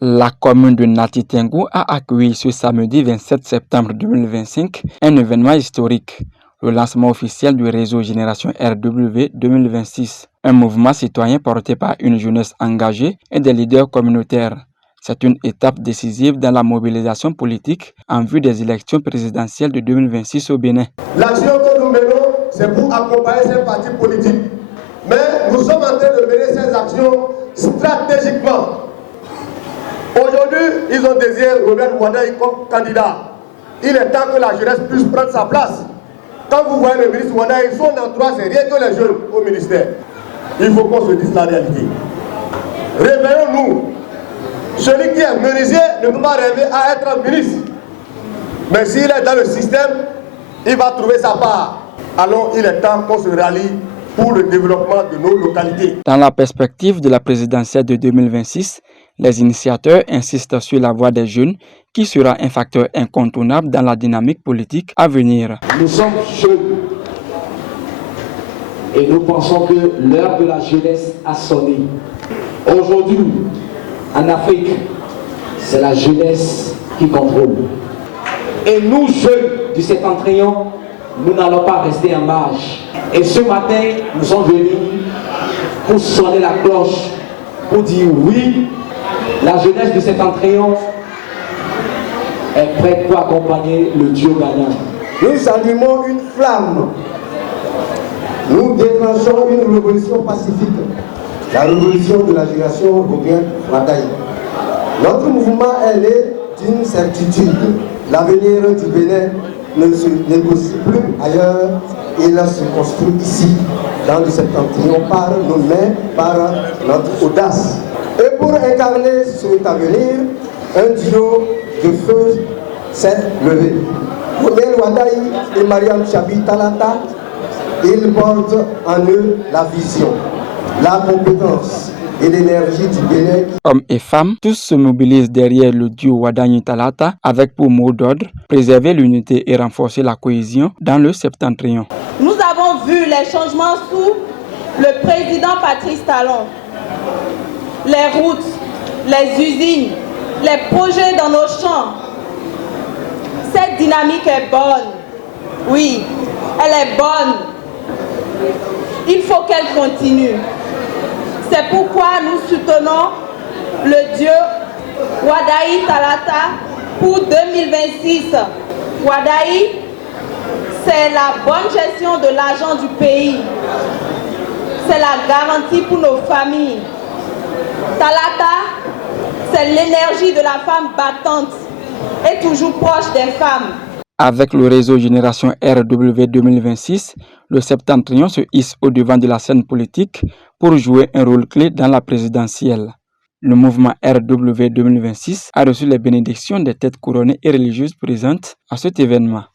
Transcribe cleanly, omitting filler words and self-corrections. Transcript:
La commune de Nati-Tingo a accueilli ce samedi 27 septembre 2025 un événement historique, le lancement officiel du réseau Génération RW 2026, un mouvement citoyen porté par une jeunesse engagée et des leaders communautaires. C'est une étape décisive dans la mobilisation politique en vue des élections présidentielles de 2026 au Bénin. L'action que nous menons, c'est pour accompagner ces partis politiques. Mais nous sommes en train de mener ces actions stratégiquement. Aujourd'hui, ils ont désigné Robert Wadaï comme candidat. Il est temps que la jeunesse puisse prendre sa place. Quand vous voyez le ministre Wadaï, son entourage, c'est rien que les jeunes au ministère. Il faut qu'on se dise la réalité. Réveillons-nous. Celui qui est menuisier ne peut pas rêver à être ministre. Mais s'il est dans le système, il va trouver sa part. Alors il est temps qu'on se rallie pour le développement de nos localités. Dans la perspective de la présidentielle de 2026, les initiateurs insistent sur la voix des jeunes qui sera un facteur incontournable dans la dynamique politique à venir. Nous sommes jeunes et nous pensons que l'heure de la jeunesse a sonné. Aujourd'hui, en Afrique, c'est la jeunesse qui contrôle. Et nous, jeunes du septentrion, nous n'allons pas rester en marge. Et ce matin, nous sommes venus pour sonner la cloche, pour dire oui, la jeunesse du septentrion est prête pour accompagner le Dieu gagnant. Nous allumons une flamme. Nous déclenchons une révolution pacifique. La révolution de la génération Robert Wadaï. Notre mouvement est né d'une certitude. L'avenir du Bénin ne se négocie plus ailleurs. Il se construit ici, dans le septentrion, par nos mains, par notre audace. Et pour incarner cet avenir, un duo de feu s'est levé. Robert Wadaï et Mariam Chabi Talata, ils portent en eux la vision, la compétence et l'énergie du Bénin. Hommes et femmes, tous se mobilisent derrière le duo Wadaï Talata avec pour mot d'ordre préserver l'unité et renforcer la cohésion dans le septentrion. Nous avons vu les changements sous le président Patrice Talon. Les routes, les usines, les projets dans nos champs. Cette dynamique est bonne. Oui, elle est bonne. Il faut qu'elle continue. C'est pourquoi nous soutenons le Dieu Wadaï Talata pour 2026. Wadaï, c'est la bonne gestion de l'argent du pays. C'est la garantie pour nos familles. Talata, c'est l'énergie de la femme battante et toujours proche des femmes. Avec le réseau Génération RW 2026, le septentrion se hisse au devant de la scène politique pour jouer un rôle clé dans la présidentielle. Le mouvement RW 2026 a reçu les bénédictions des têtes couronnées et religieuses présentes à cet événement.